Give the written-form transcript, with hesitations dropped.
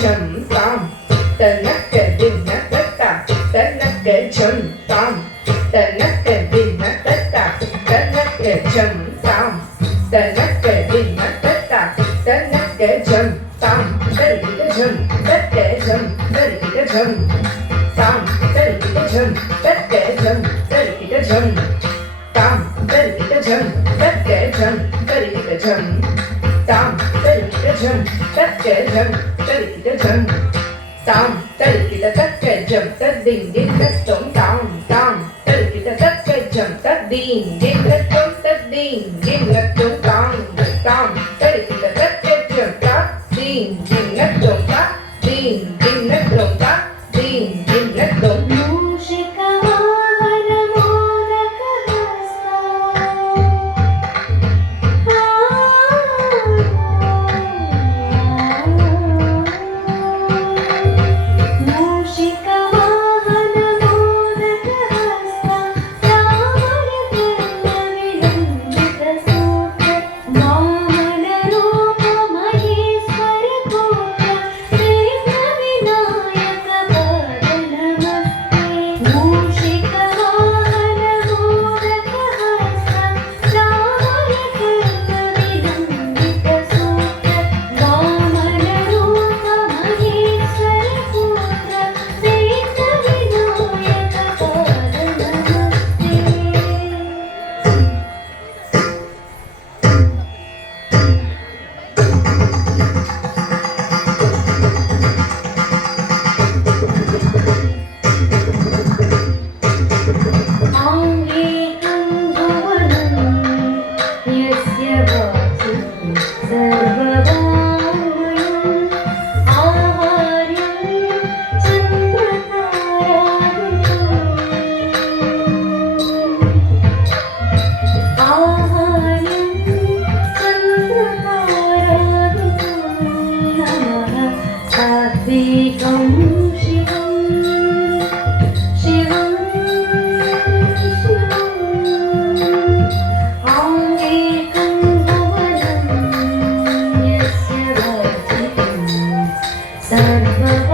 chum tam tanaka dinna tatta tanaka chum tam tanaka dinna tatta tanaka chum tam tanaka dinna tatta tanaka chum tam tarika chum tatta chum tarika chum tam tarika chum tatta chum tarika chum tam tarika chum tatta chum tarika chum tam tarika chum tatta chum tarika chum tam tarika tatta chum tat ding ding tat tom tam tam tarika tatta chum tat ding ding tat tom tat ding ding tat tom tam tam tarika tatta chum tat ding ding tat tom tat ding ding tat tom tat ding ding tat tom Sarva